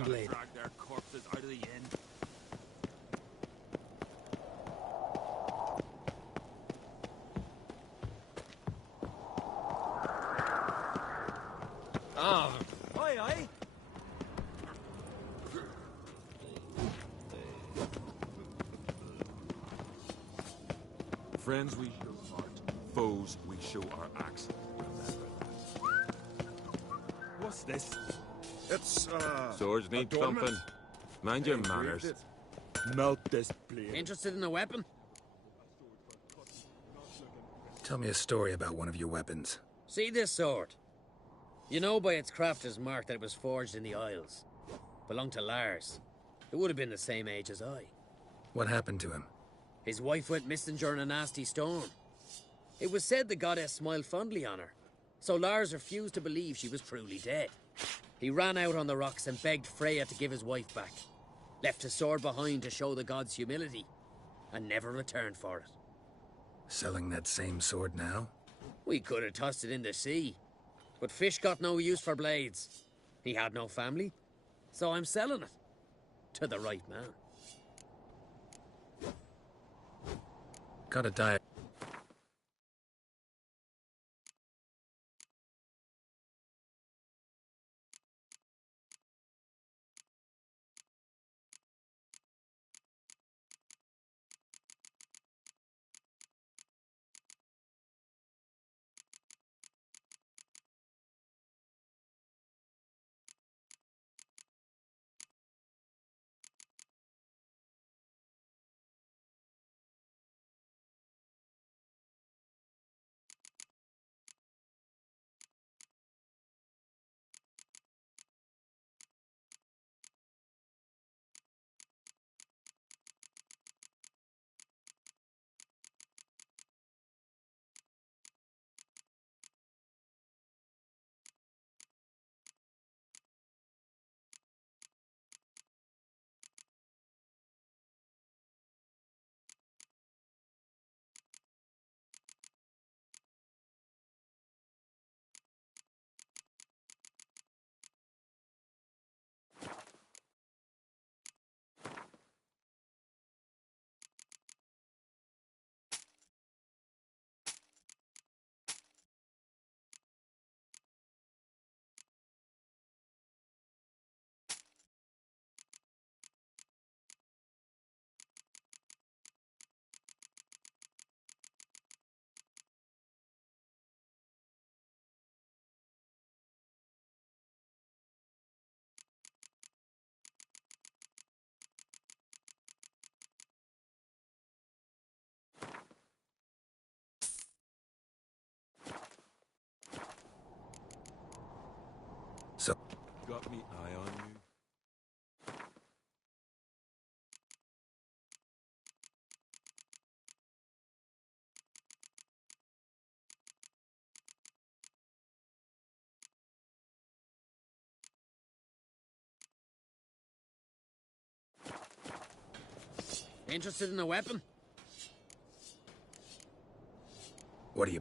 big blade. Drag their corpses out of the inn. Ah, aye, aye. Friends we show heart, foes we show our axe. What's this? It's, Swords need adornment. thumping. Mind your manners. Melt this blade. Interested in a weapon? Tell me a story about one of your weapons. See this sword? You know by its crafter's mark that it was forged in the Isles. Belonged to Lars. It would have been the same age as I. What happened to him? His wife went missing during a nasty storm. It was said the goddess smiled fondly on her, so Lars refused to believe she was truly dead. He ran out on the rocks and begged Freya to give his wife back. Left his sword behind to show the gods' humility, and never returned for it. Selling that same sword now? We could have tossed it in the sea, but fish got no use for blades. He had no family, so I'm selling it. To the right man. Got a diet. So, Got me eye on you. Interested in a weapon? what are you...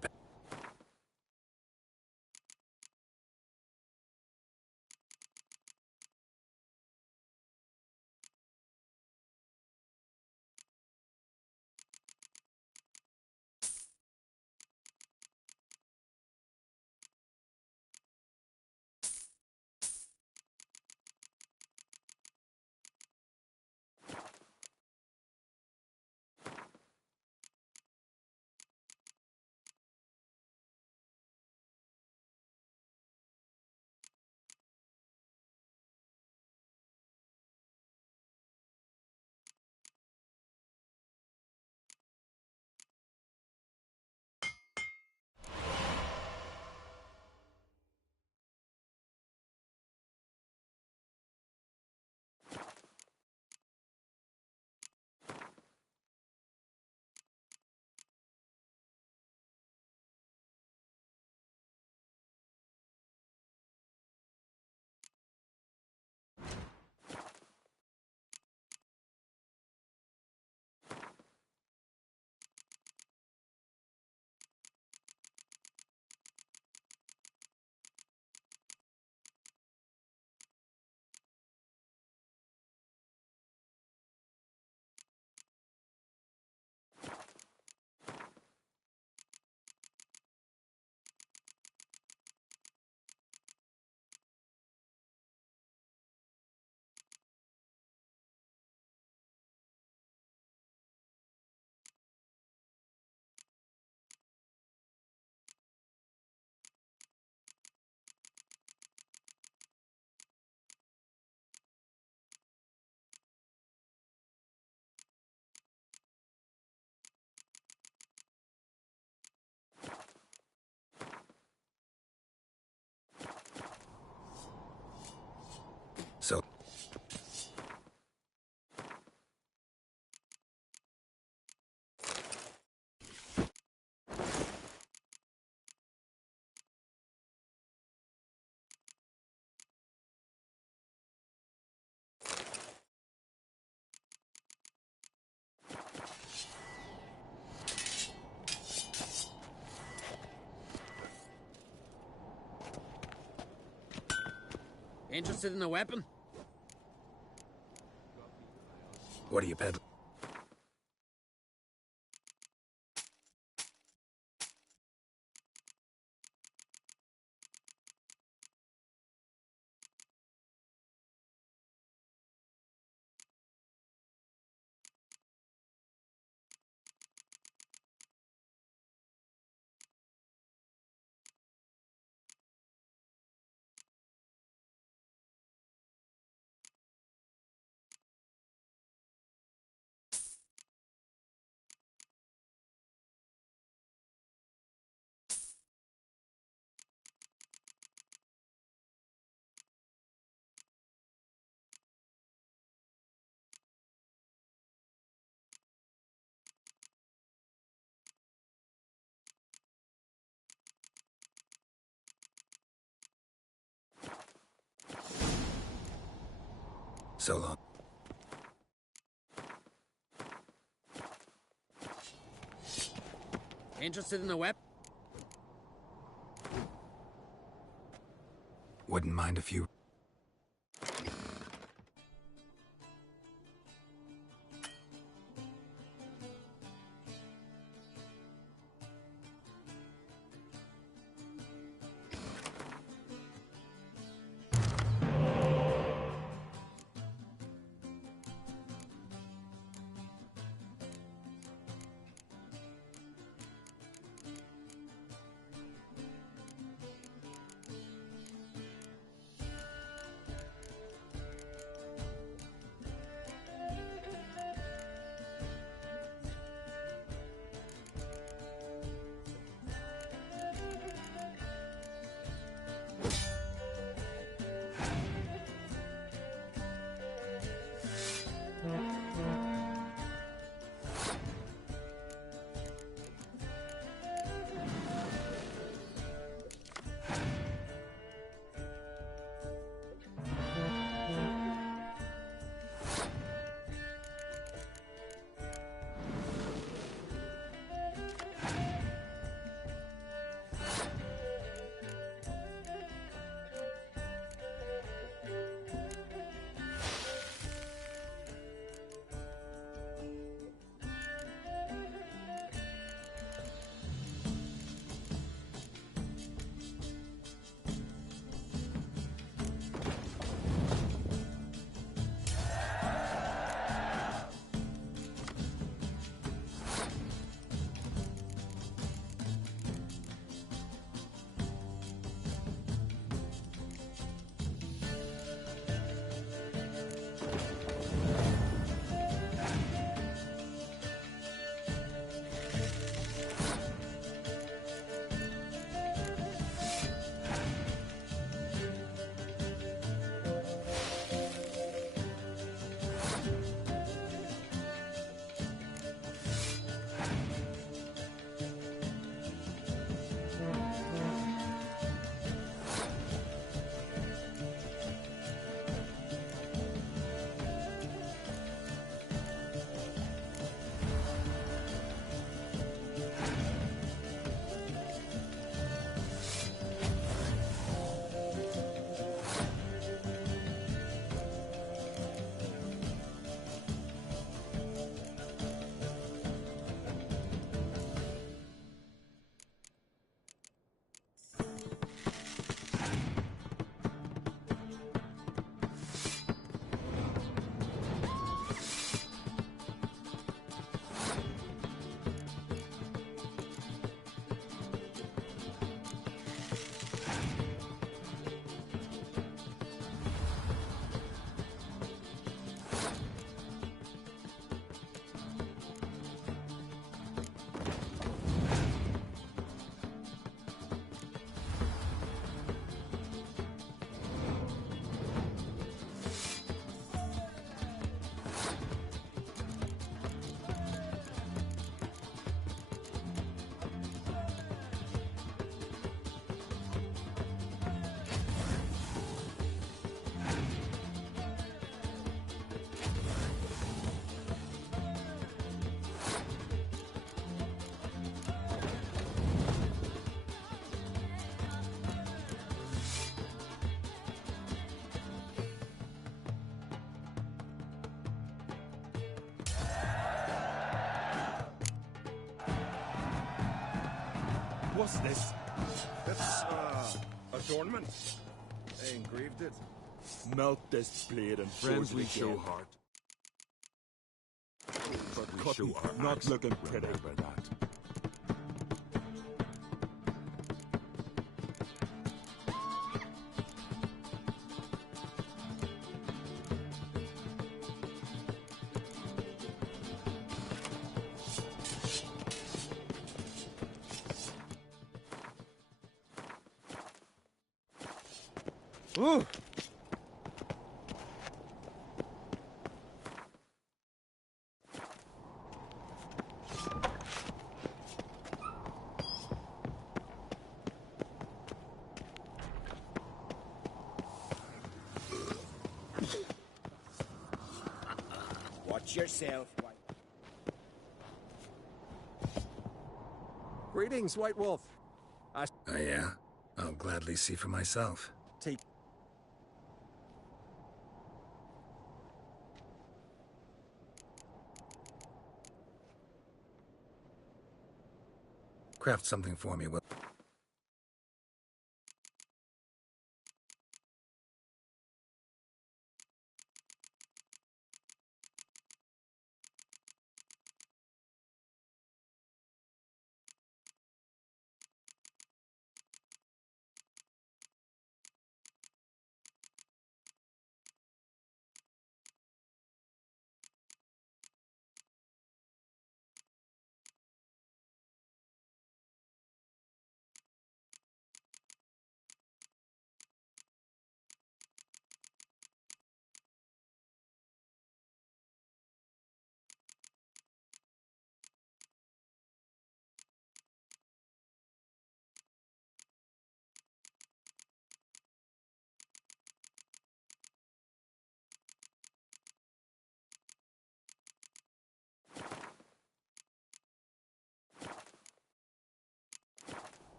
Interested in a weapon? What are you peddling? So long. Interested in a weapon? Wouldn't mind if you... What's this? It's, adornment. I engraved it. Melt this blade and Friends, forge we it show again. heart. But We cut show me, our not accent. looking pretty. Remember that. Ooh! Watch yourself. Greetings, White Wolf. Oh, yeah? I'll gladly see for myself. Take. Craft something for me, will.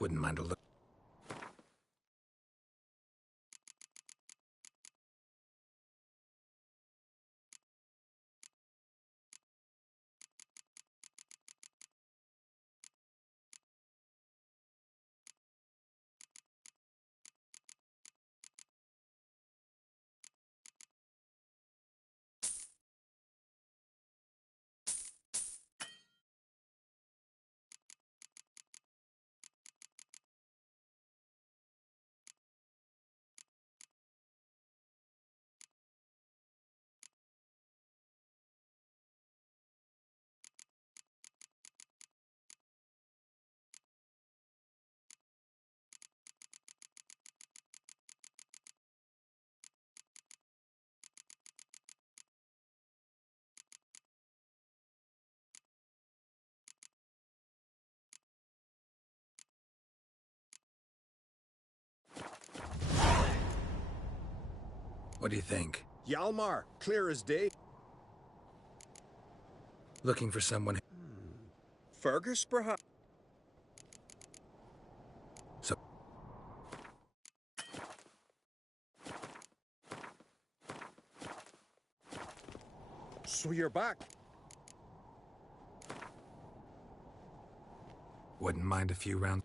Wouldn't mind a look. What do you think? Yalmar, clear as day. Looking for someone. Fergus, perhaps? So. So you're back. Wouldn't mind a few rounds.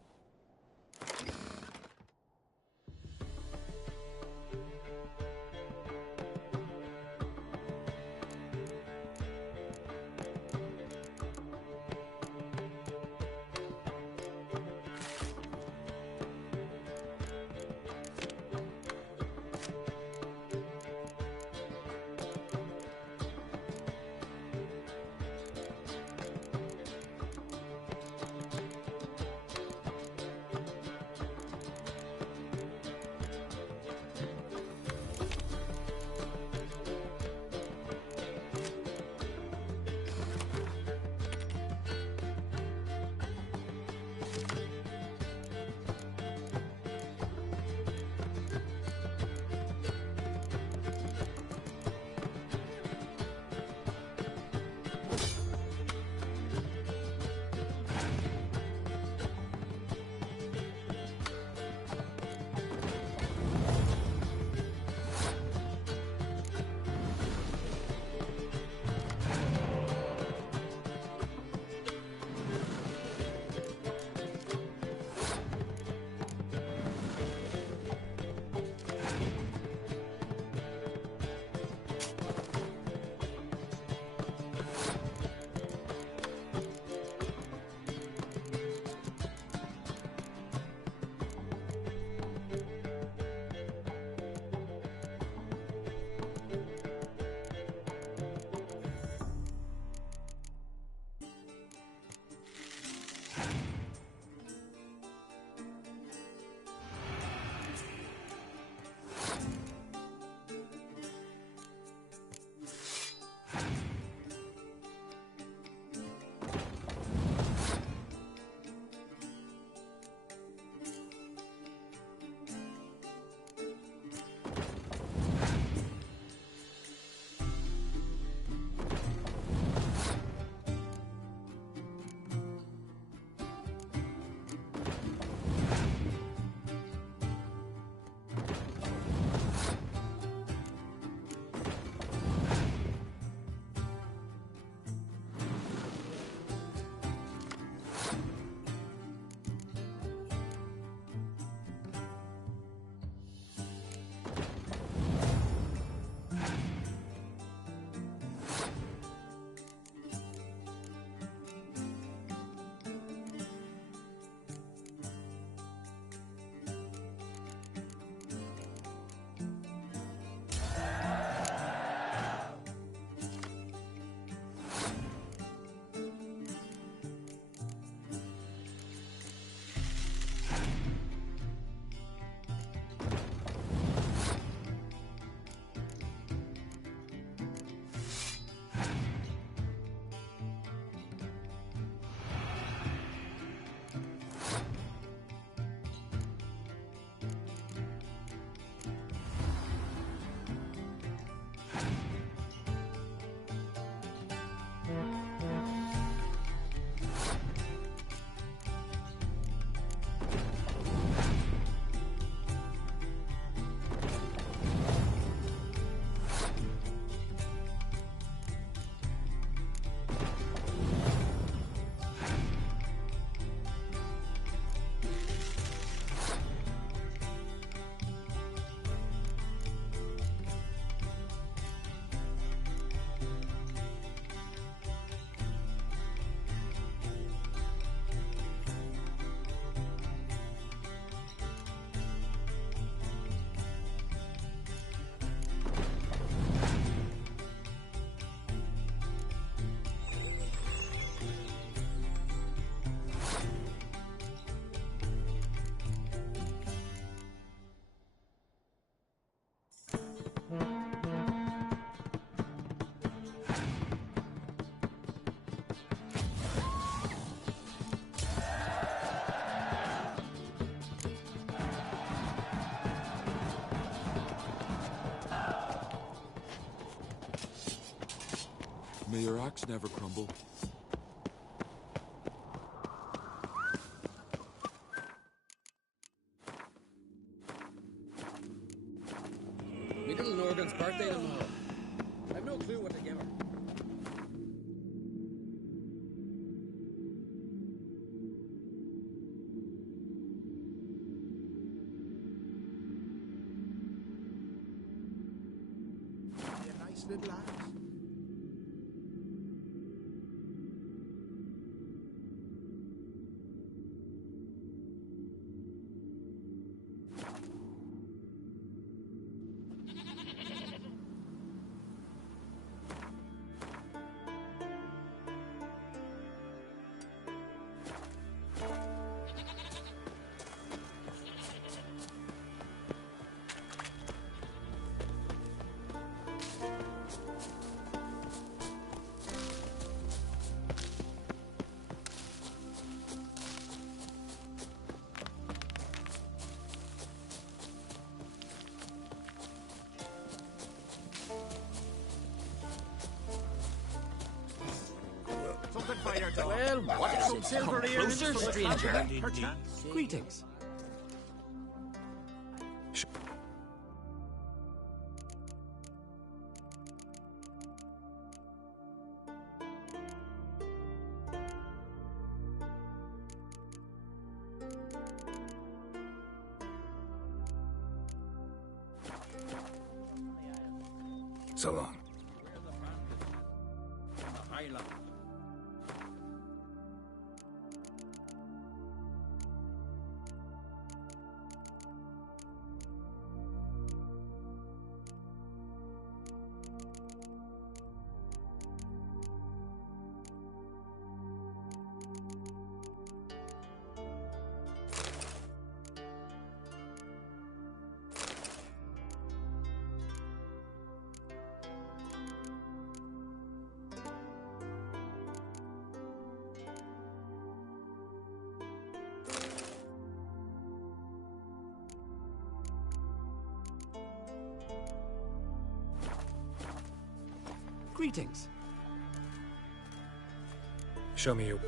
May your axe never crumble. Me little Norgan's birthday tomorrow. I've no clue what to give her. Nice little axe. Well, what's some silver ears, stranger? Greetings. So long. Greetings. Show me your...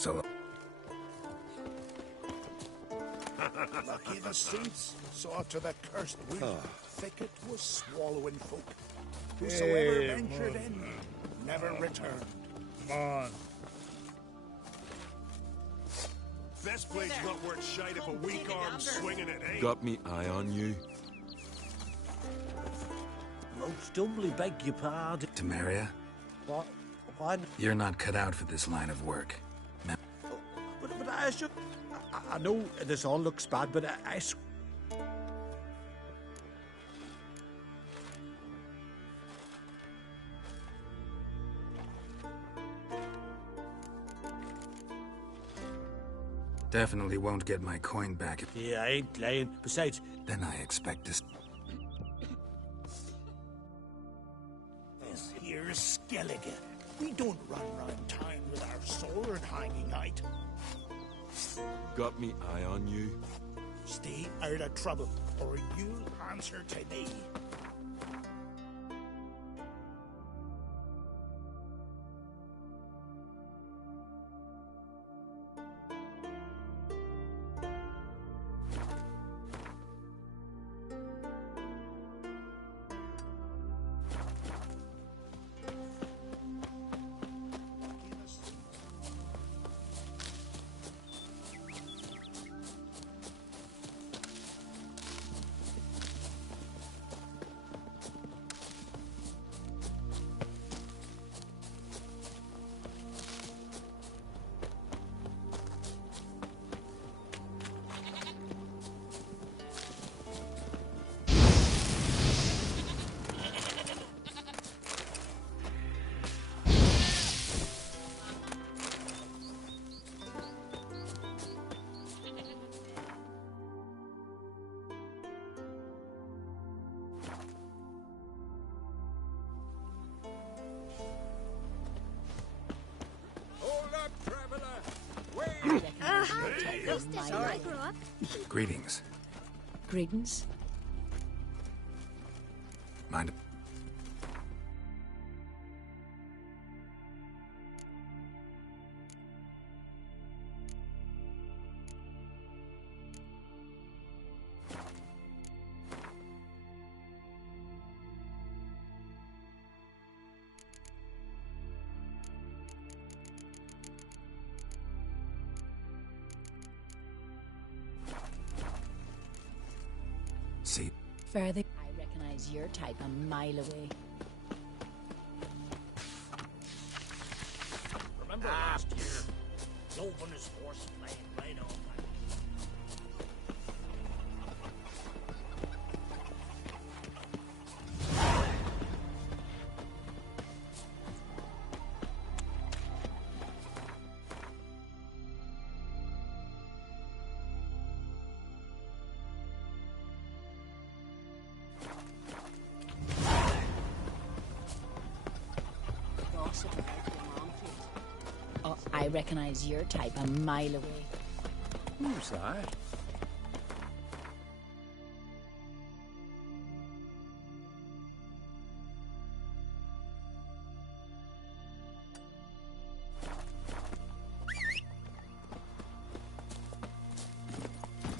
So long. Lucky the saints saw to the cursed weed. Thicket was swallowing folk. Whosoever ventured in never returned. This place not worth shite if a weak arm swinging it, eh? Got me eye on you. Most humbly beg your pardon. Temeria, What? Why? you're not cut out for this line of work. But I should. I know this all looks bad, but I Definitely won't get my coin back. Yeah, I ain't lying. Besides, Then I expect to... This here's Skellige. We don't run round town with our sword hanging out. Got me eye on you. Stay out of trouble, or you'll answer to me. Greetings. Greetings. Mind? See? Further, I recognize your type a mile away. Remember last year? Loban's horse playing right on. Oh, I recognize your type a mile away. Who's that?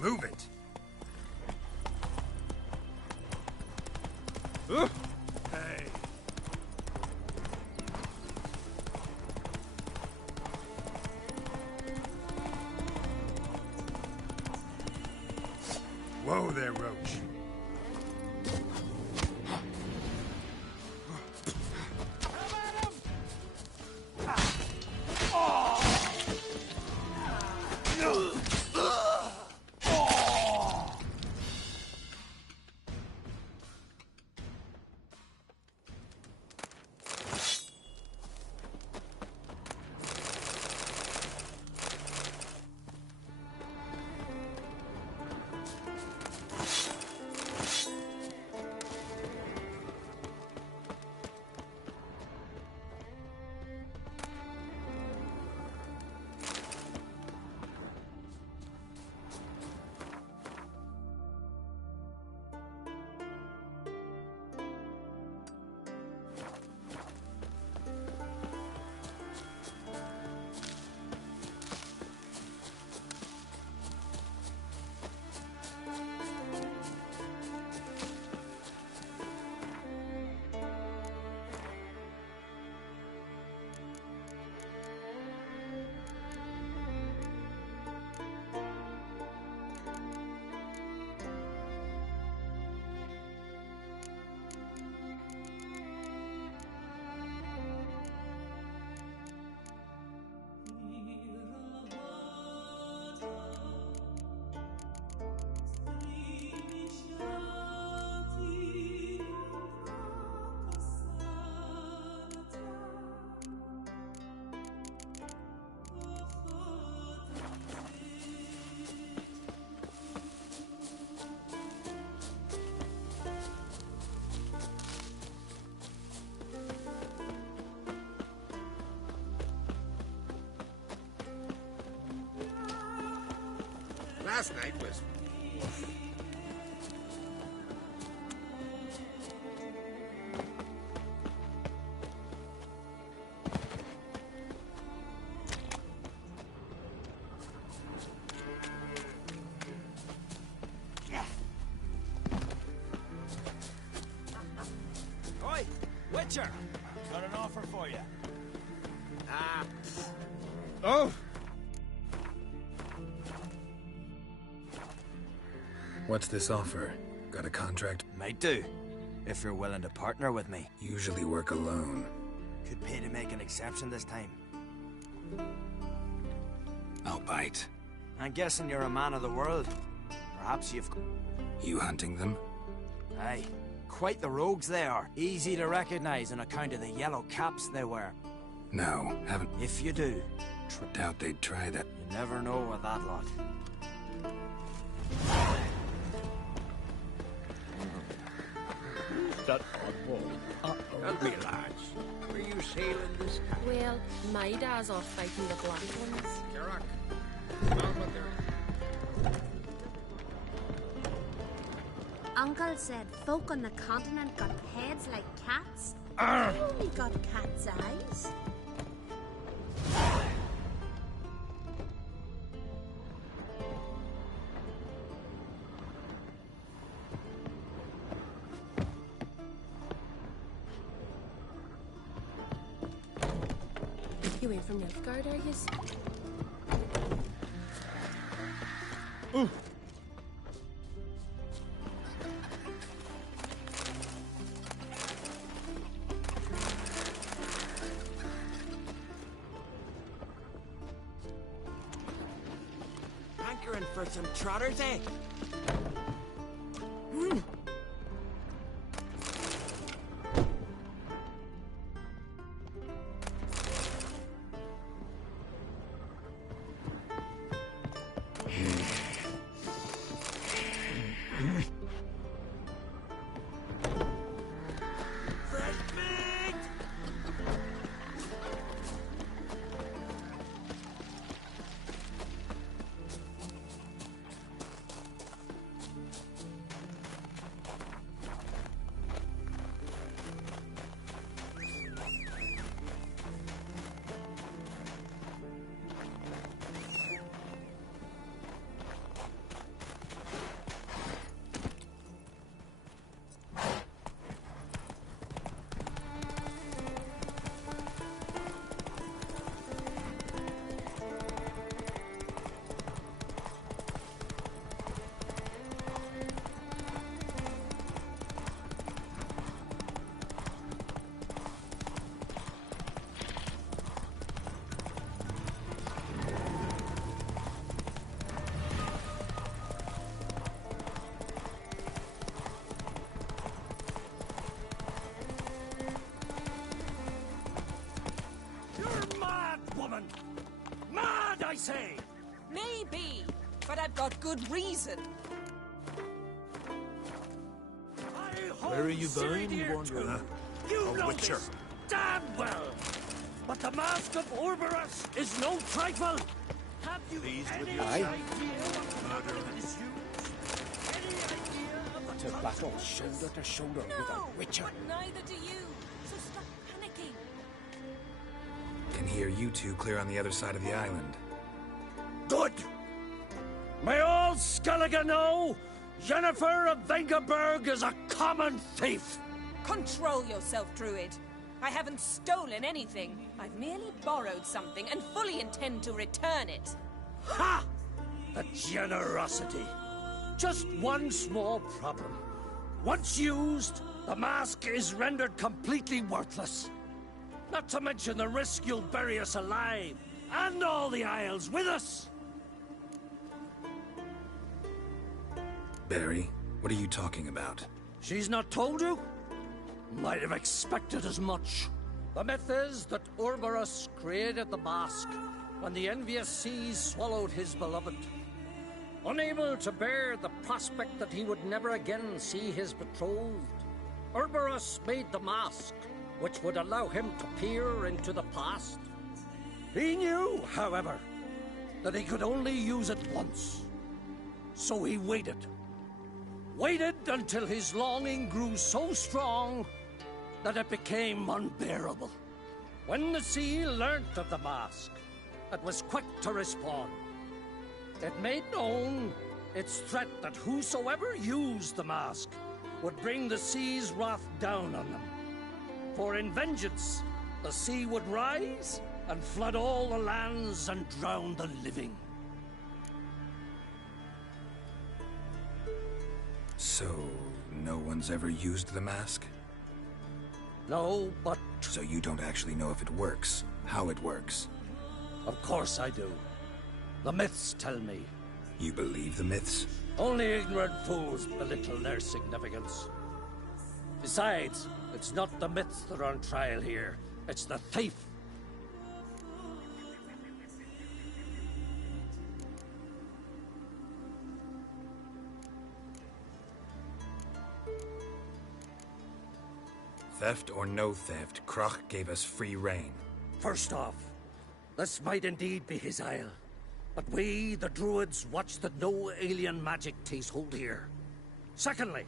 Move it! Hey. Whoa there, Roach. Last night was... Oi, Witcher! Got an offer for you. Oh! What's this offer? Got a contract? Might do, if you're willing to partner with me. Usually work alone. Could pay to make an exception this time. I'll bite. I'm guessing you're a man of the world. Perhaps you've... You hunting them? Aye. Quite the rogues they are. Easy to recognize on account of the yellow caps they wear. No, haven't. If you do, Doubt they'd try that. you never know with that lot. That oddball. Tell me, lads, were you sailing this time? Well, my dad's off fighting the Black Ones. Carrack, Uncle said folk on the continent got heads like cats. I only got cat's eyes. You ain't from Nilfgaard, are yous? Hankering for some trotters, eh? I say? Maybe, but I've got good reason. Where are you going, you wanderer? You A know witcher. this damn well. But the Mask of Orberus is no trifle. Have you any idea what it is used? Any idea of the To battle shoulder to shoulder with a witcher. But neither do you, so stop panicking. Can hear you two clear on the other side of the island. Good! May all Skellige know, Jennifer of Vengerberg is a common thief! Control yourself, Druid. I haven't stolen anything. I've merely borrowed something and fully intend to return it. Ha! The generosity. Just one small problem. Once used, the mask is rendered completely worthless. Not to mention the risk you'll bury us alive, and all the Isles with us! Barry, what are you talking about? She's not told you? Might have expected as much. The myth is that Orberus created the mask when the envious seas swallowed his beloved. Unable to bear the prospect that he would never again see his betrothed, Orberus made the mask, which would allow him to peer into the past. He knew, however, that he could only use it once. So he waited. Waited until his longing grew so strong that it became unbearable. When the sea learnt of the mask, it was quick to respond. It made known its threat that whosoever used the mask would bring the sea's wrath down on them. For in vengeance, the sea would rise and flood all the lands and drown the living. So, no one's ever used the mask? No, but... So you don't actually know if it works, how it works? Of course I do. The myths tell me. You believe the myths? Only ignorant fools belittle their significance. Besides, it's not the myths that are on trial here. It's the thief. Theft or no theft, Kroch gave us free rein. First off, this might indeed be his isle. But we, the Druids, watch that no alien magic takes hold here. Secondly,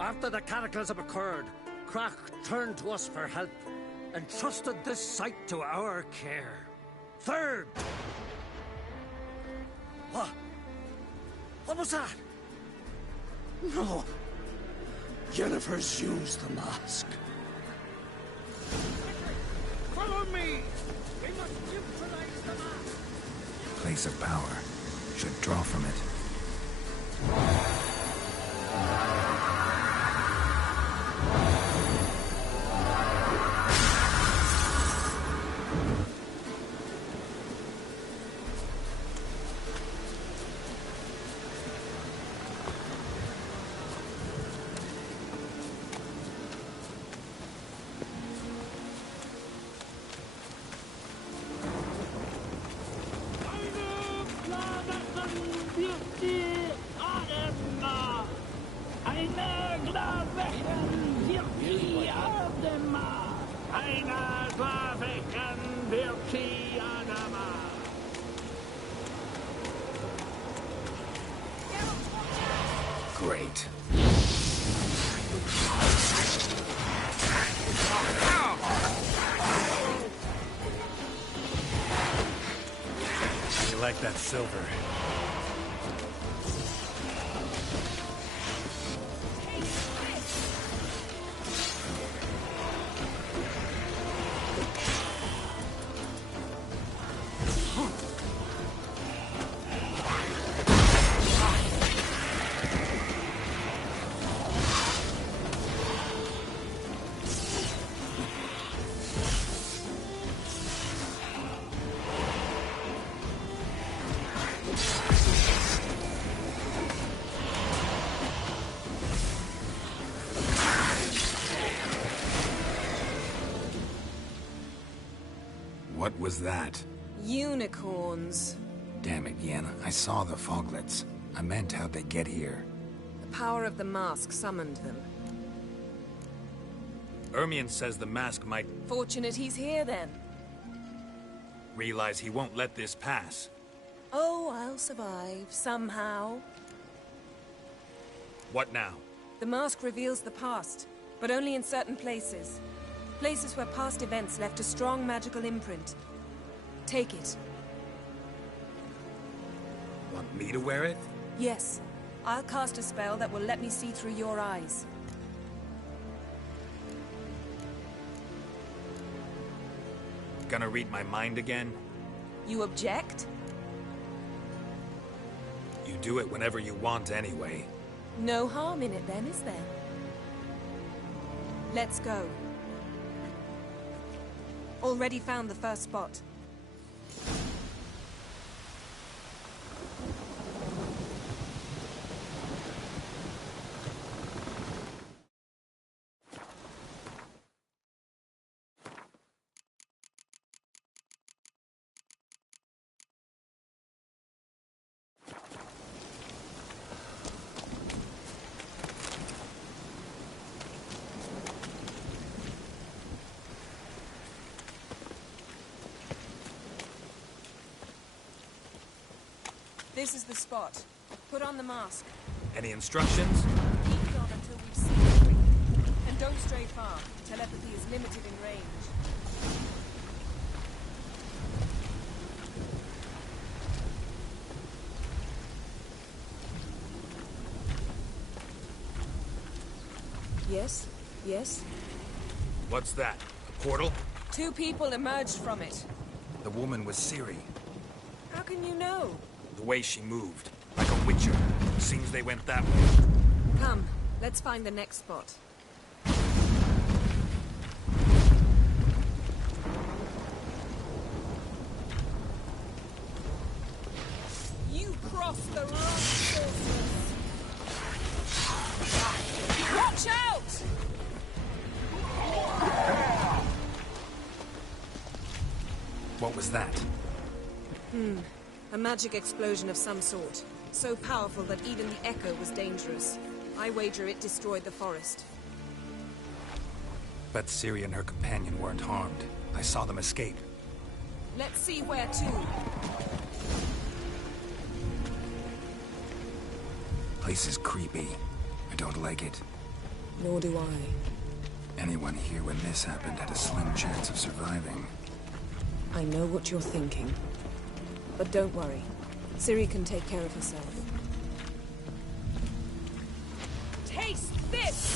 after the cataclysm occurred, Krak turned to us for help, and trusted this site to our care. Third... What? What was that? No. Jennifer's used the mask. Follow me! We must neutralize the mask! Place of power. Should draw from it. Great. You like that silver? What was that? Unicorns. Damn it, Yen. I saw the foglets. I meant how'd they get here? The power of the mask summoned them. Ermion says the mask might... Fortunate he's here, then. realize he won't let this pass. Oh, I'll survive, somehow. What now? The mask reveals the past, but only in certain places. Places where past events left a strong magical imprint. Take it. Want me to wear it? Yes. I'll cast a spell that will let me see through your eyes. Gonna read my mind again? You object? You do it whenever you want anyway. No harm in it then, is there? Let's go. Already found the first spot. This is the spot. Put on the mask. Any instructions? Keep it on until we've seen everything. And don't stray far. Telepathy is limited in range. Yes? Yes? What's that? A portal? 2 people emerged from it. The woman was Ciri. How can you know? The way she moved. Like a witcher. Seems they went that way. Come, let's find the next spot. You crossed the wrong sorceress. Watch out! What was that? A magic explosion of some sort. So powerful that even the echo was dangerous. I wager it destroyed the forest. Bet Ciri and her companion weren't harmed. I saw them escape. Let's see where to. Place is creepy. I don't like it. Nor do I. Anyone here when this happened had a slim chance of surviving. I know what you're thinking. But don't worry. Ciri can take care of herself. Taste this!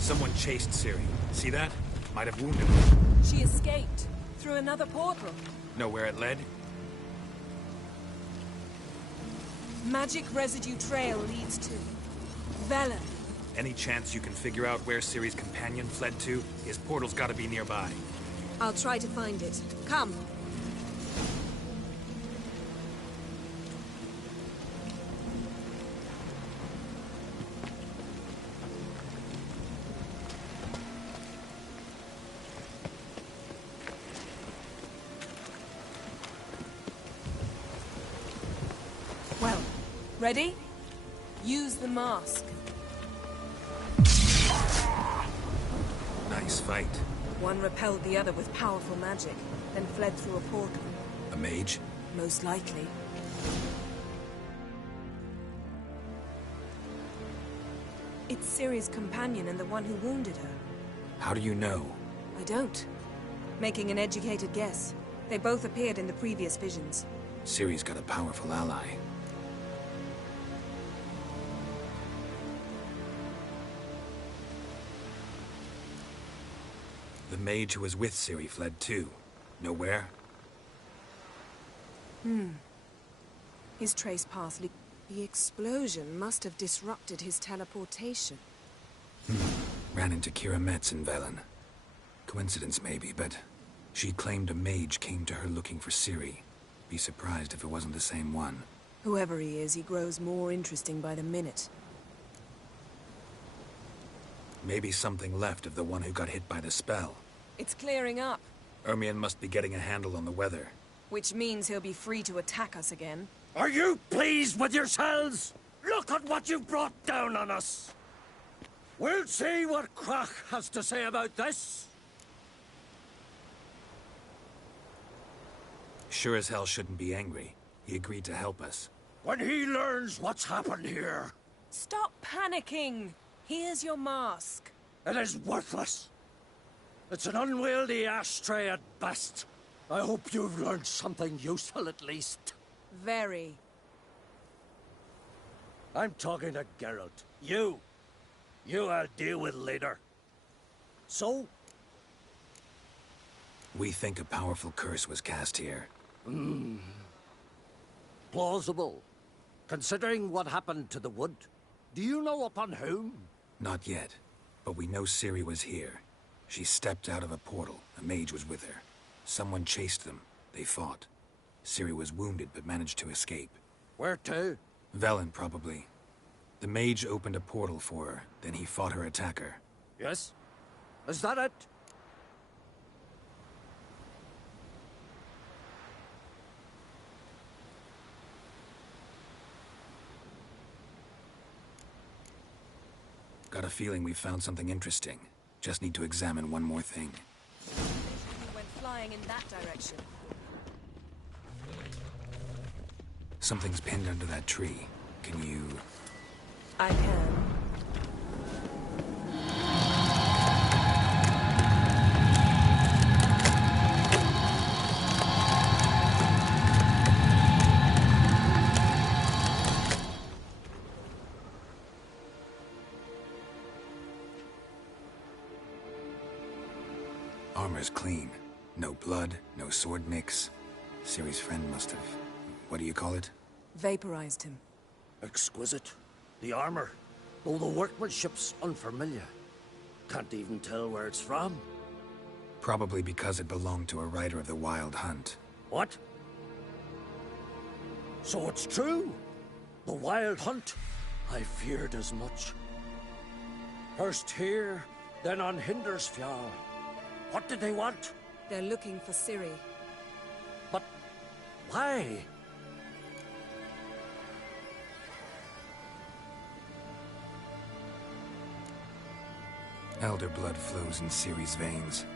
Someone chased Ciri. See that? Might have wounded her. She escaped. Through another portal. Know where it led? Magic residue trail leads to Velen. Any chance you can figure out where Ciri's companion fled to? His portal's gotta be nearby. I'll try to find it. Come. Well, ready? Use the mask. Nice fight. One repelled the other with powerful magic, then fled through a portal. A mage? Most likely. It's Ciri's companion and the one who wounded her. How do you know? I don't. Making an educated guess. They both appeared in the previous visions. Ciri's got a powerful ally. The mage who was with Ciri fled too. Know where? His trace path The explosion must have disrupted his teleportation. Ran into Kira Metz in Velen. Coincidence maybe, but she claimed a mage came to her looking for Ciri. Be surprised if it wasn't the same one. Whoever he is, he grows more interesting by the minute. Maybe something left of the one who got hit by the spell. It's clearing up. Ermion must be getting a handle on the weather. Which means he'll be free to attack us again. Are you pleased with yourselves? Look at what you've brought down on us. We'll see what Krach has to say about this. Sure as hell shouldn't be angry. He agreed to help us. When he learns what's happened here... Stop panicking! Here's your mask. It is worthless. It's an unwieldy ashtray at best. I hope you've learned something useful at least. Very. I'm talking to Geralt. You I'll deal with later. So? We think a powerful curse was cast here. Plausible. Considering what happened to the wood. Do you know upon whom? Not yet, but we know Ciri was here. She stepped out of a portal. A mage was with her. Someone chased them. They fought. Ciri was wounded, but managed to escape. Where to? Velen, probably. The mage opened a portal for her, then he fought her attacker. Yes? Is that it? Got a feeling we found something interesting. Just need to examine one more thing. We went flying in that direction. Something's pinned under that tree. Can you... I can. Armor's clean. No blood, no sword nicks. Ciri's friend must have... What do you call it? Vaporized him. Exquisite. The armor, though the workmanship's unfamiliar. Can't even tell where it's from. Probably because it belonged to a rider of the Wild Hunt. What? So it's true. The Wild Hunt. I feared as much. First here, then on Hindersfjall. What did they want? They're looking for Ciri. But why? Elder blood flows in Ciri's veins.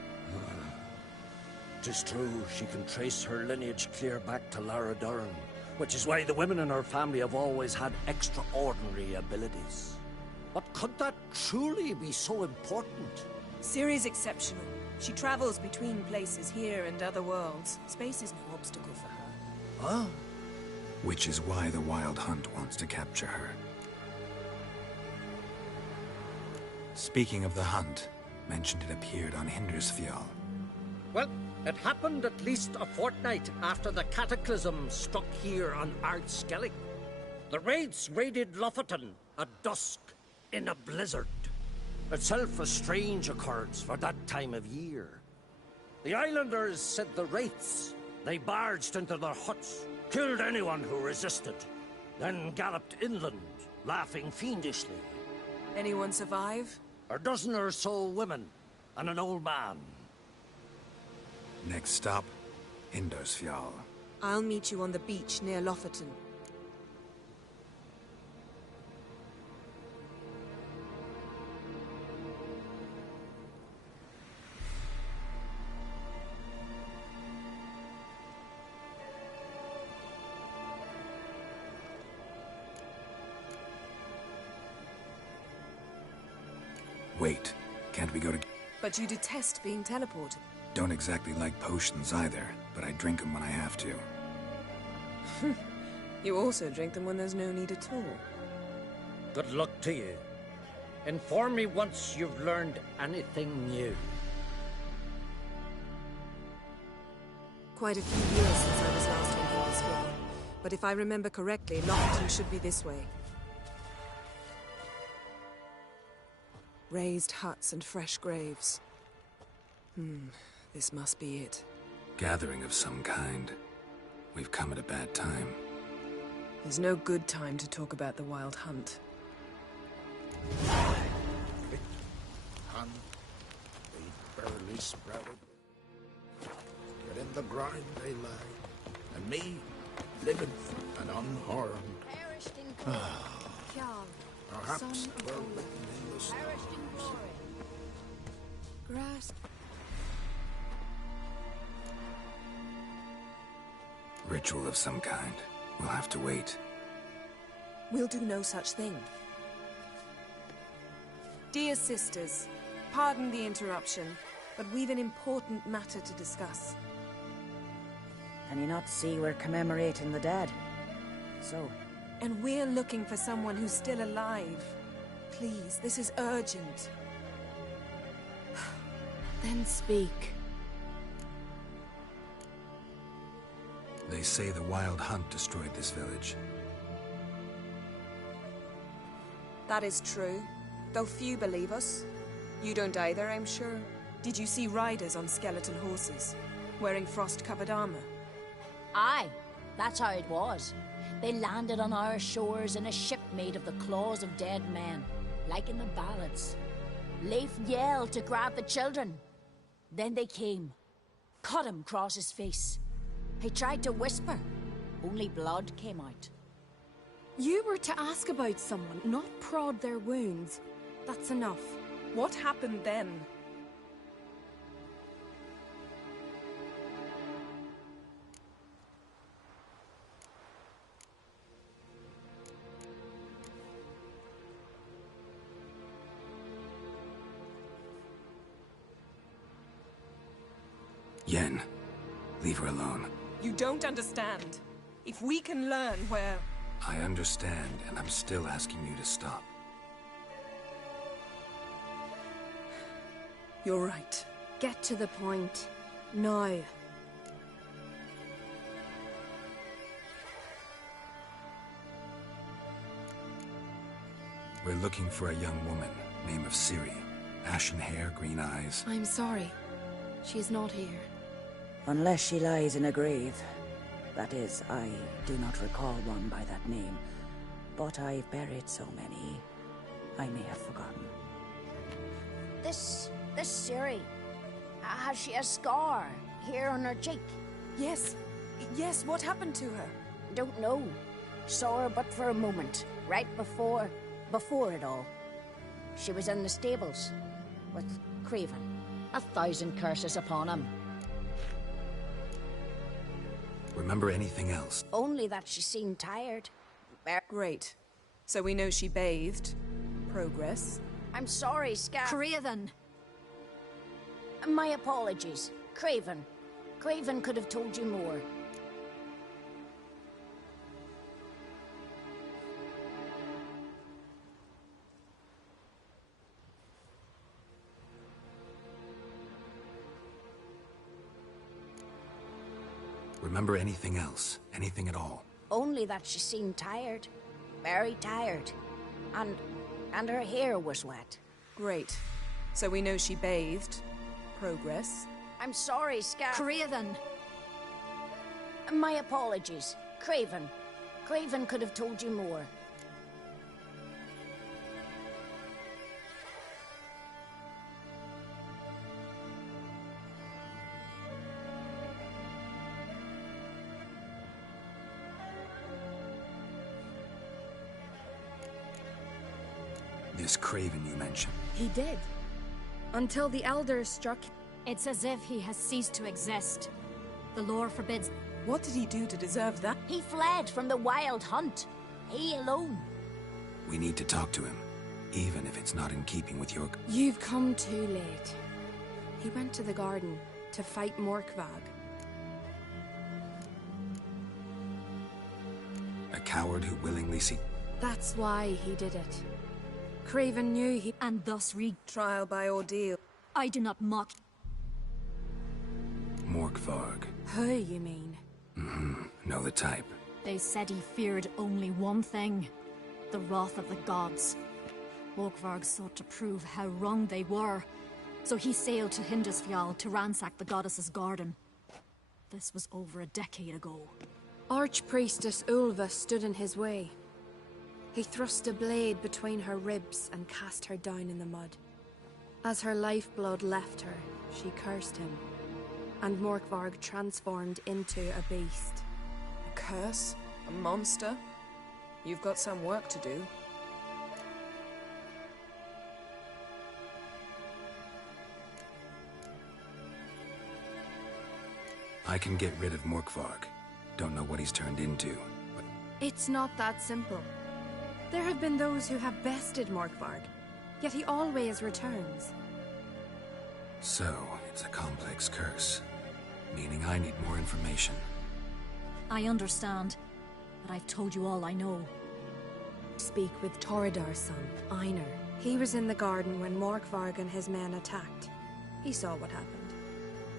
'Tis true, she can trace her lineage clear back to Lara Duran, which is why the women in her family have always had extraordinary abilities. But could that truly be so important? Ciri's exceptional. She travels between places here and other worlds. Space is no obstacle for her. Huh? Which is why the Wild Hunt wants to capture her. Speaking of the hunt, mentioned it appeared on Hindersfjall. Well, it happened at least a fortnight after the cataclysm struck here on Ardskellig. The raids raided Lofoten at dusk in a blizzard. Itself a strange occurrence for that time of year. The islanders said the wraiths. They barged into their huts, killed anyone who resisted, then galloped inland, laughing fiendishly. Anyone survive? A dozen or so women, and an old man. Next stop, Hindersfjall. I'll meet you on the beach near Lofoten. Wait, can't we go to... But you detest being teleported. Don't exactly like potions either, but I drink them when I have to. You also drink them when there's no need at all. Good luck to you. Inform me once you've learned anything new. Quite a few years since I was last on Hindersfjall. But if I remember correctly, Lofoten should be this way. Raised huts and fresh graves. This must be it. Gathering of some kind. We've come at a bad time. There's no good time to talk about the Wild Hunt. Hunt, they barely sprouted. Yet in the ground they lie, and me, living and unharmed. Perhaps we're written in the stars. Grass. Ritual of some kind. We'll have to wait. We'll do no such thing. Dear sisters, pardon the interruption, but we've an important matter to discuss. Can you not see we're commemorating the dead? So? And we're looking for someone who's still alive. Please, this is urgent. Then speak. They say the Wild Hunt destroyed this village. That is true, though few believe us. You don't either, I'm sure. Did you see riders on skeleton horses, wearing frost-covered armor? Aye, that's how it was. They landed on our shores in a ship made of the claws of dead men, like in the ballads. Leif yelled to grab the children. Then they came, cut him across his face. He tried to whisper, only blood came out. You were to ask about someone, not prod their wounds. That's enough. What happened then? Yen, leave her alone. You don't understand. If we can learn where... I understand, and I'm still asking you to stop. You're right. Get to the point. Now. We're looking for a young woman, name of Ciri. Ashen hair, green eyes. I'm sorry. She is not here. Unless she lies in a grave. That is, I do not recall one by that name. But I've buried so many, I may have forgotten. This Ciri, has she a scar here on her cheek? Yes. Yes, what happened to her? Don't know. Saw her but for a moment, right before it all. She was in the stables with Craven. 1,000 curses upon him. Remember anything else? Only that she seemed tired. Great. So we know she bathed. Progress. I'm sorry, Scar. Craven! My apologies. Craven. Craven could have told you more. Remember anything else? Anything at all? Only that she seemed tired. Very tired. And her hair was wet. Great. So we know she bathed. Progress. I'm sorry, Scar. Craven! My apologies. Craven. Craven could have told you more. This Craven you mentioned. He did. Until the Elders struck. It's as if he has ceased to exist. The lore forbids. What did he do to deserve that? He fled from the wild hunt. He alone. We need to talk to him, even if it's not in keeping with your... You've come too late. He went to the garden to fight Morkvag. A coward who willingly That's why he did it. Craven knew he... And thus Trial by ordeal. I do not mock... Morkvarg. Who, you mean? Know the type. They said he feared only one thing. The wrath of the gods. Morkvarg sought to prove how wrong they were. So he sailed to Hindisfjall to ransack the goddess's garden. This was over a decade ago. Archpriestess Ulva stood in his way. He thrust a blade between her ribs and cast her down in the mud. As her lifeblood left her, she cursed him. And Morkvarg transformed into a beast. A curse? A monster? You've got some work to do. I can get rid of Morkvarg. Don't know what he's turned into, but... It's not that simple. There have been those who have bested Morkvarg, yet he always returns. So, it's a complex curse. Meaning I need more information. I understand, but I've told you all I know. Speak with Torridar's son, Einar. He was in the garden when Morkvarg and his men attacked. He saw what happened.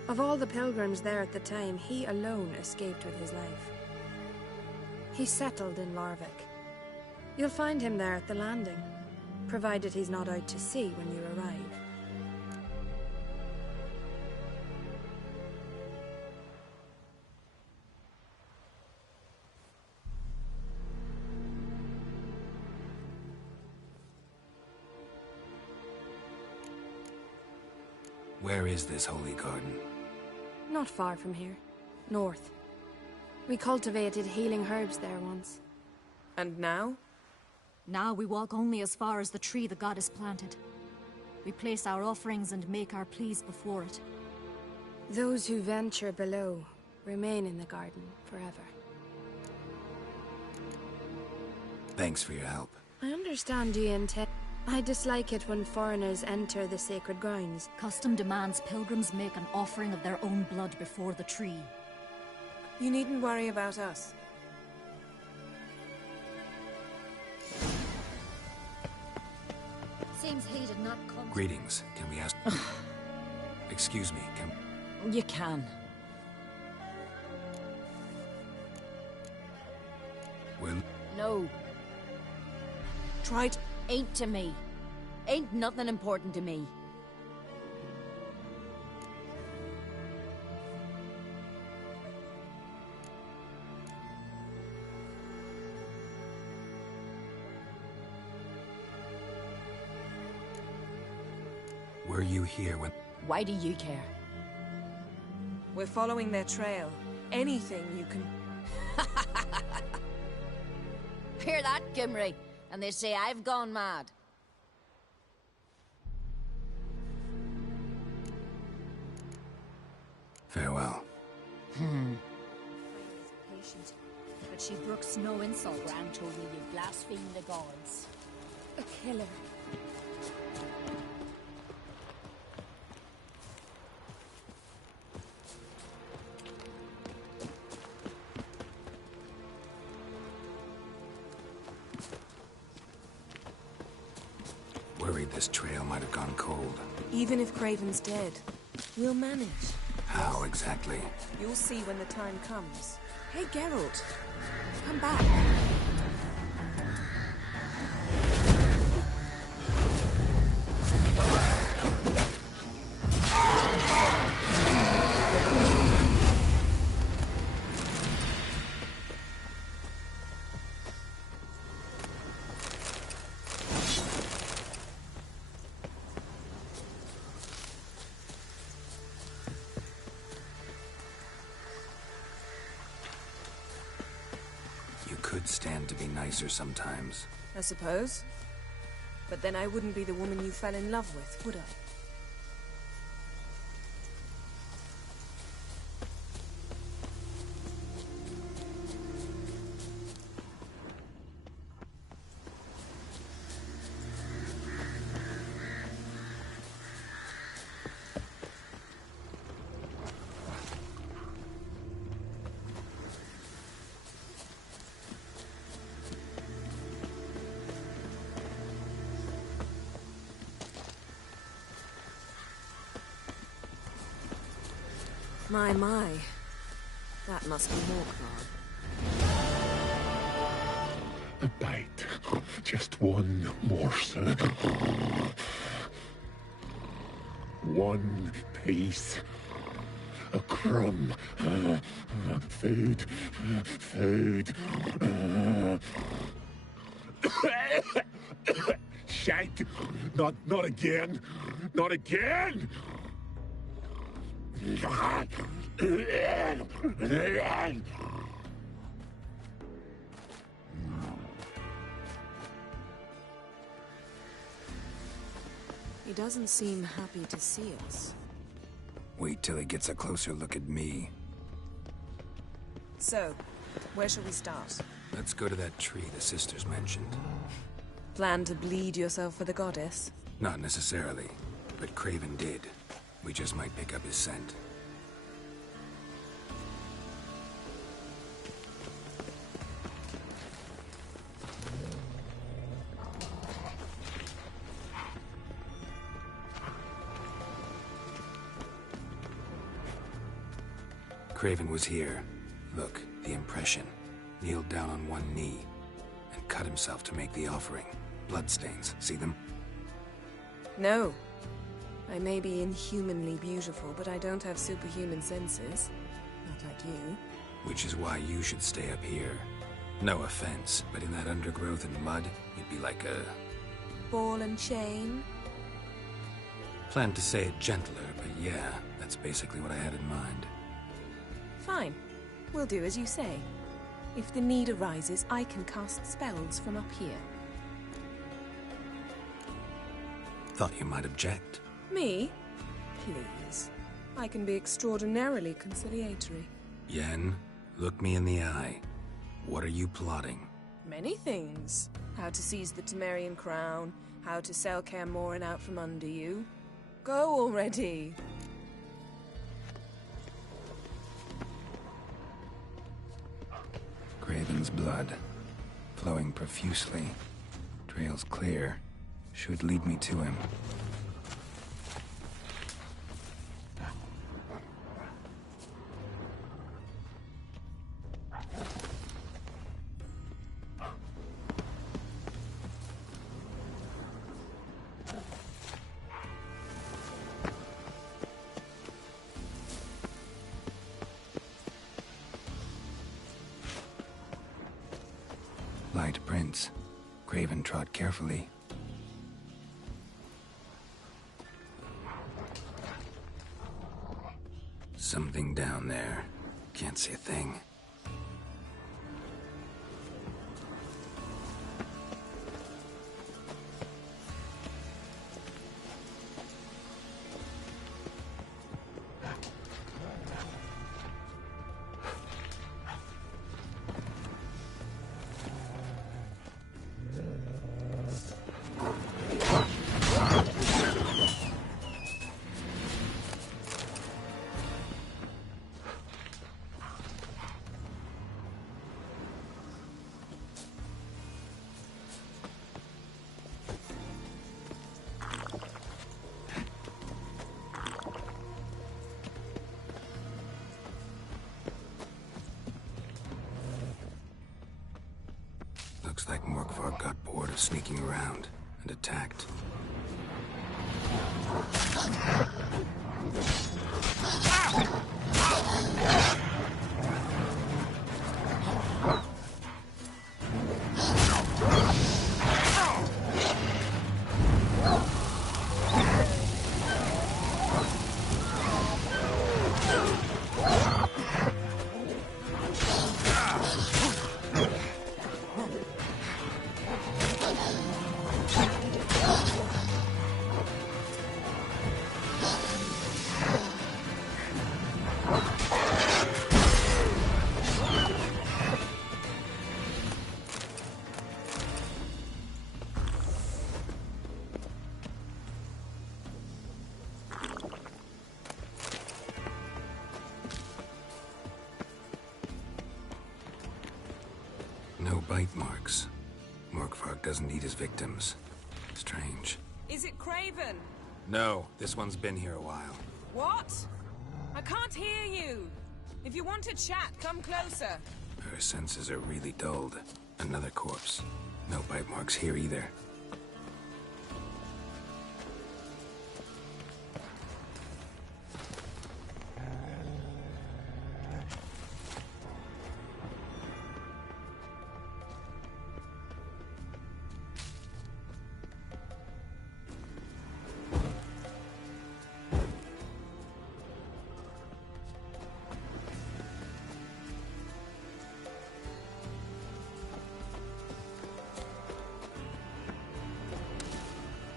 Of all the pilgrims there at the time, he alone escaped with his life. He settled in Larvik. You'll find him there at the landing, provided he's not out to sea when you arrive. Where is this holy garden? Not far from here. North. We cultivated healing herbs there once. And now? Now we walk only as far as the tree the goddess planted. We place our offerings and make our pleas before it. Those who venture below remain in the garden forever. Thanks for your help. I understand you intend... I dislike it when foreigners enter the sacred grounds. Custom demands pilgrims make an offering of their own blood before the tree. You needn't worry about us. Seems he did not come. Greetings. Can we ask... Excuse me, can... You can. Well... No. Try to... Ain't to me. Ain't nothing important to me. Were you here when... Why do you care? We're following their trail. Anything you can... Hear that, Gimri? And they say I've gone mad. Farewell. Patient, but she brooks no insult. Gran told me you blaspheme the gods. A killer. Worried this trail might have gone cold. Even if Craven's dead, we'll manage. How exactly? You'll see when the time comes. Hey, Geralt. Come back. Could stand to be nicer sometimes. I suppose. But then I wouldn't be the woman you fell in love with, would I? My. That must be Morkvar. A bite. Just one morsel. One piece. A crumb. Food. Shite. Not again. Not again! He doesn't seem happy to see us. Wait till he gets a closer look at me. So, where shall we start? Let's go to that tree the sisters mentioned. Plan to bleed yourself for the goddess? Not necessarily, but Craven did. We just might pick up his scent. Craven was here. Look, the impression. Kneeled down on one knee and cut himself to make the offering. Bloodstains. See them? No. I may be inhumanly beautiful, but I don't have superhuman senses. Not like you. Which is why you should stay up here. No offense, but in that undergrowth and mud, you'd be like a... Ball and chain? Planned to say it gentler, but yeah, that's basically what I had in mind. Fine. We'll do as you say. If the need arises, I can cast spells from up here. Thought you might object. Me? Please. I can be extraordinarily conciliatory. Yen, look me in the eye. What are you plotting? Many things. How to seize the Temerian crown, how to sell Kaer Morhen out from under you. Go already! Craven's blood, flowing profusely. Trail's clear. Should lead me to him. Light prints. Craven trod carefully. Something down there. Can't see a thing. Looks like Morkvar got bored of sneaking around and attacked. No bite marks. Morkvar doesn't eat his victims. Strange. Is it Craven? No, this one's been here a while. What? I can't hear you. If you want to chat, come closer. Her senses are really dulled. Another corpse. No bite marks here either.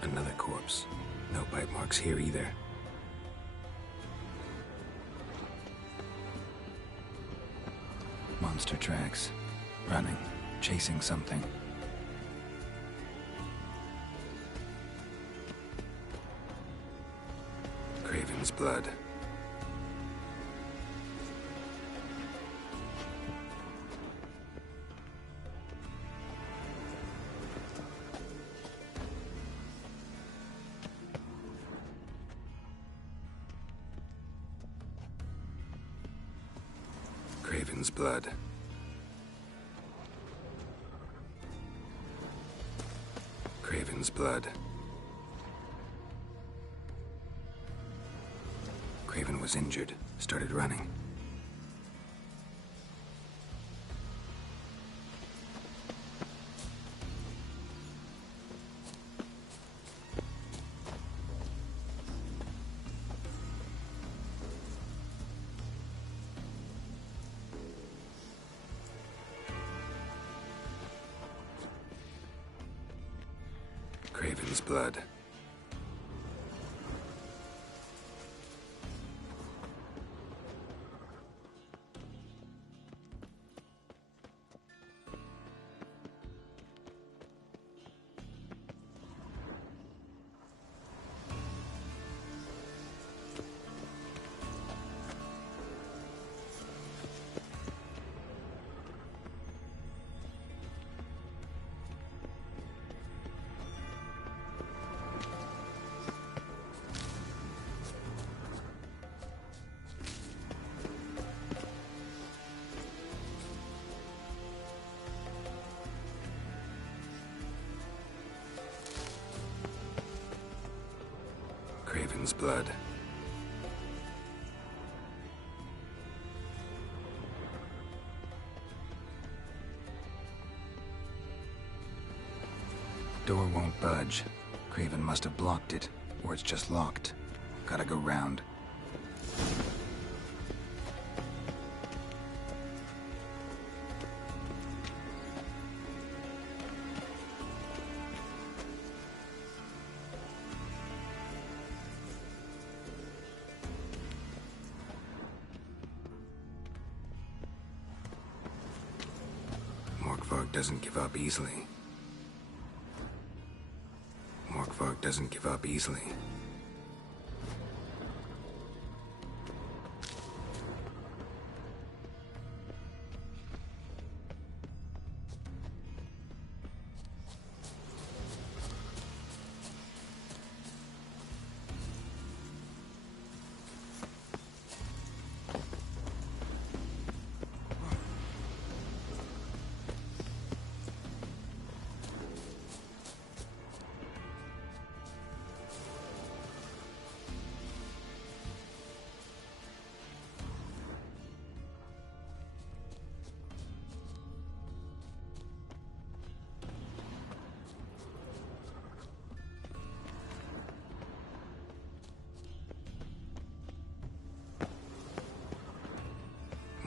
Another corpse. No bite marks here either. Monster tracks. Running. Chasing something. Craven's blood. Craven's blood. Craven's blood. Craven was injured, started running. Craven's blood. Craven's blood. Door won't budge. Craven must have blocked it, or it's just locked. Gotta go round. Morkvarg doesn't give up easily. Morkvarg doesn't give up easily.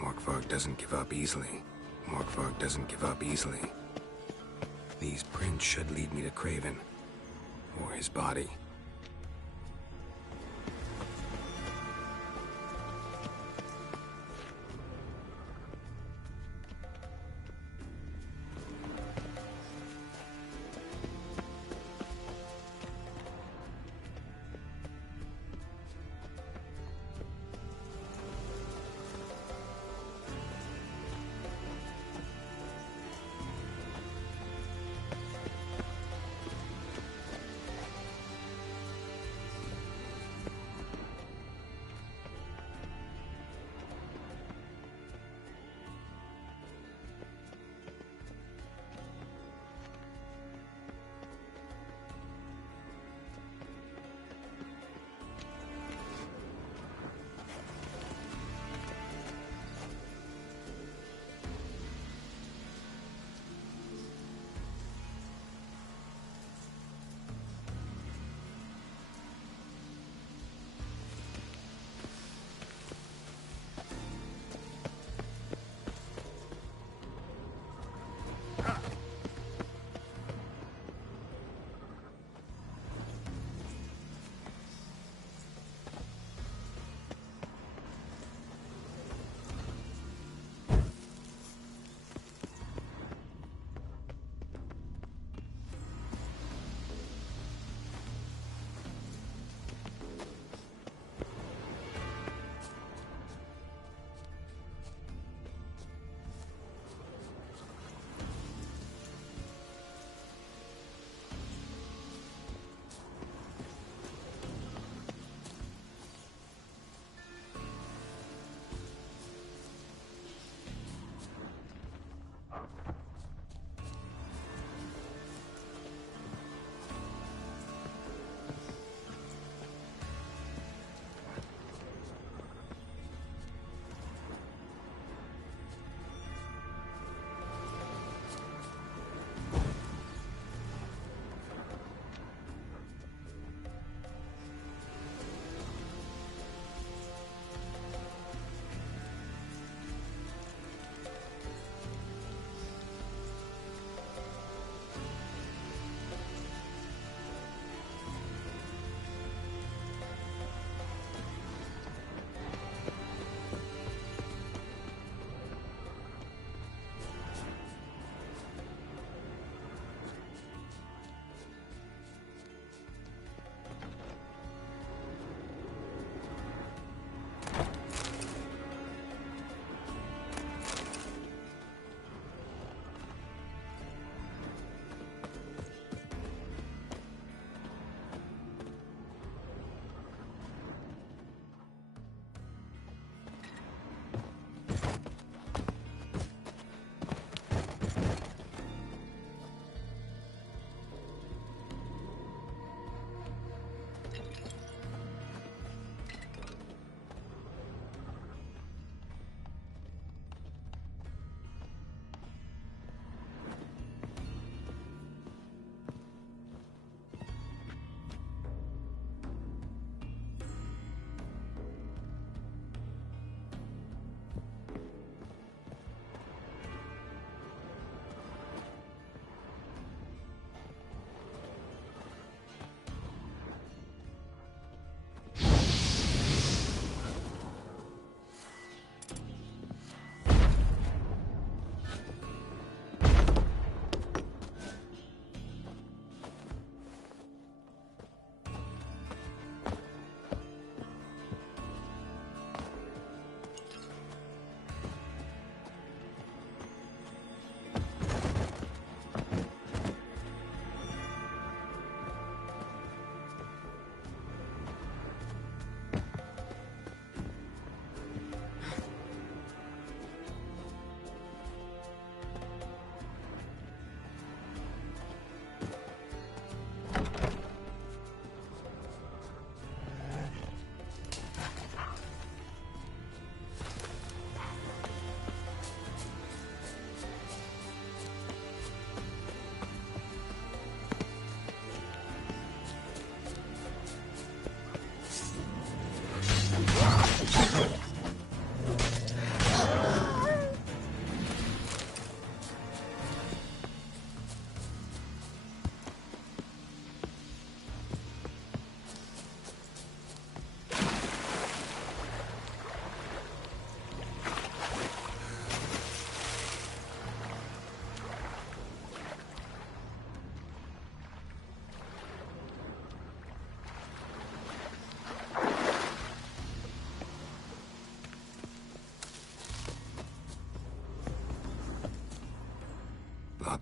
Morkvarg doesn't give up easily. Morkvarg doesn't give up easily. These prints should lead me to Craven. Or his body.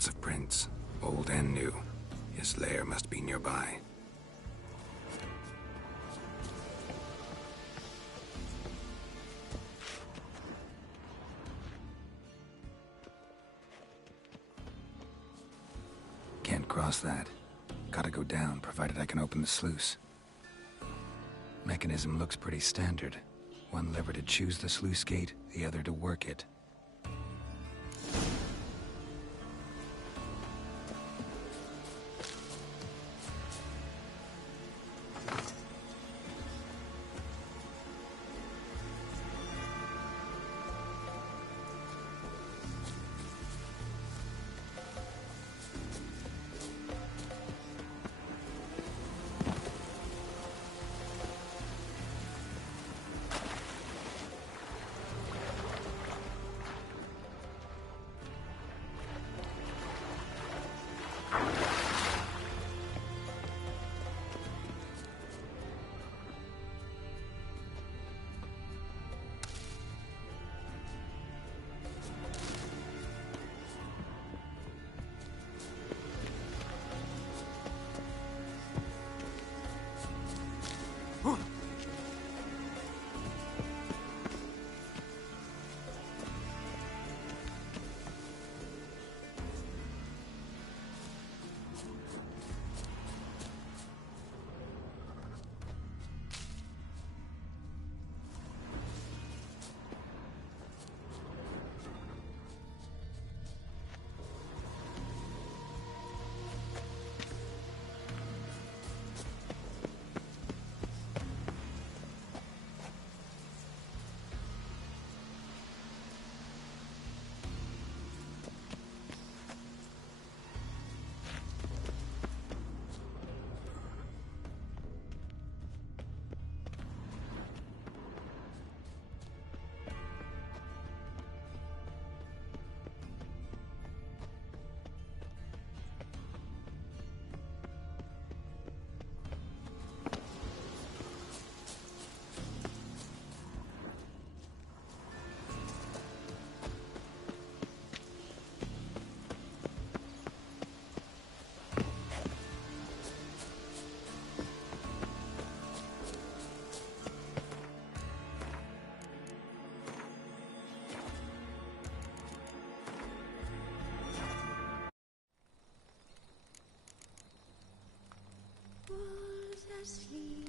Lots of prints, old and new. His lair must be nearby. Can't cross that. Gotta go down, provided I can open the sluice. Mechanism looks pretty standard. One lever to choose the sluice gate, the other to work it. Asleep.